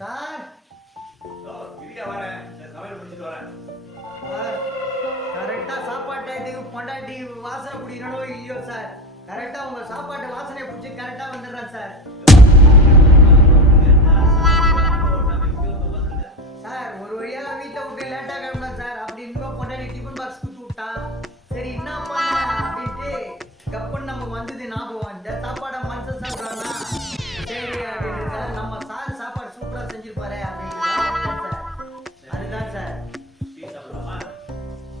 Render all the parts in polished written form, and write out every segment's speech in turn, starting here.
Sir இதுக்கே வரேன். சமையல் முடிச்சுட்டு வரேன். கரெக்டா சாப்பாட்டை இதுக்கு பொண்டாட்டி வாசனை பிடிக்கணும் இல்லையோ சார், கரெக்டா உங்க சாப்பாட்டு வாசனையை பிடிச்சி கரெக்டா வந்துடுறேன் சார். சார் ஒரு வழியா வீட்டை விட்டு லேட்டா கிளம்புனேன் சார். அப்படி இன்னும் பொண்டாட்டி டிஃபன் பாக்ஸ் கொடுத்து விட்டா, சரி என்ன பண்ண அப்படின்ட்டு கப்புன்னு நம்ம வந்தது ஞாபகம். இந்த சாப்பாடை மனுஷன் சாப்பிட்றானா சரி அப்படின்னு சார், நம்ம சார் சாப்பாடு சூப்பரா செஞ்சிருப்பாரு அப்படின்னு சார். அதுதான் சார்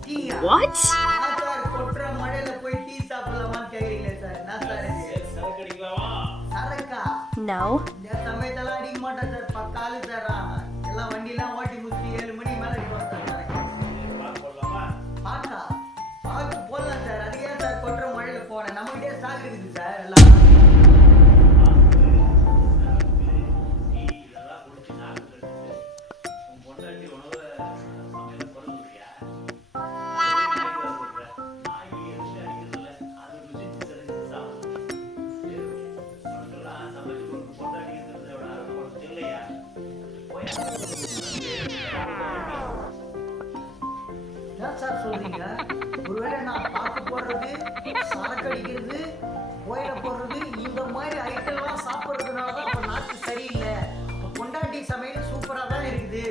டீயா? சார் கொட்டுற மழையில போய் டீ சாப்பிடலாமான்னு கேக்குறீங்களே சார். என்ன சார் இது? சரக்கு அடிக்கலாமா? சரக்கா? No. இந்த சமயத்தெல்லாம் அடிக்க மாட்டேன் சார். பக்காலு சார். எல்லாம் வண்டிலாம் ஓட்டி முடிச்சு 7 மணி மேல இருப்போம் சார். பாக்கு போடலாமா? பாக்கா பாக்கு போடலாம் சார். அது ஏன் சார் கொட்டுற மழையில போனேன்? நம்மகிட்டே சாக்கு இருக்குது சார் எல்லாம். டீ இதெல்லாம் குடிச்சு நாக்கு கட்டுது. உன் பொண்டாட்டி உணவை சமையல் குறை சொல்றியா? நாய் எரிச்சு அடிக்கிறதில்ல. அது ருசிச்சு தெரிஞ்சு சாப்பிடுது. உனக்கெல்லாம் சமைச்சு கொடுக்க பொண்டாட்டி இருக்கிறத விட அது உனக்கு இல்லையா? போயா? என்ன சார் சொல்றீங்க? ஒருவேளை நான் பாக்கு போடுறது, சரக்கு அடிக்கிறது, கோயில போடுறது, இந்த மாதிரி ஐட்டம்லாம் சாப்பிட்றதுனால தான் அப்ப நாக்கு சரியில்லை, அப்ப பொண்டாட்டி சமையல் சூப்பரா தான் இருக்குது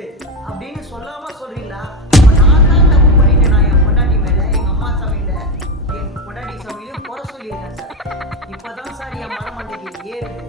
அப்படின்னு சொல்லாம சொல்றீங்களா? அப்ப நான் தான் தப்பு பண்ணிட்டேன். நான் என் பொண்டாட்டி மேல எங்க அம்மா சமையல, என் பொண்டாட்டி சமையலும் குறை சொல்லியிருக்கேன் சார். இப்பதான் சார் என் மனமண்டைக்கு ஏறுது.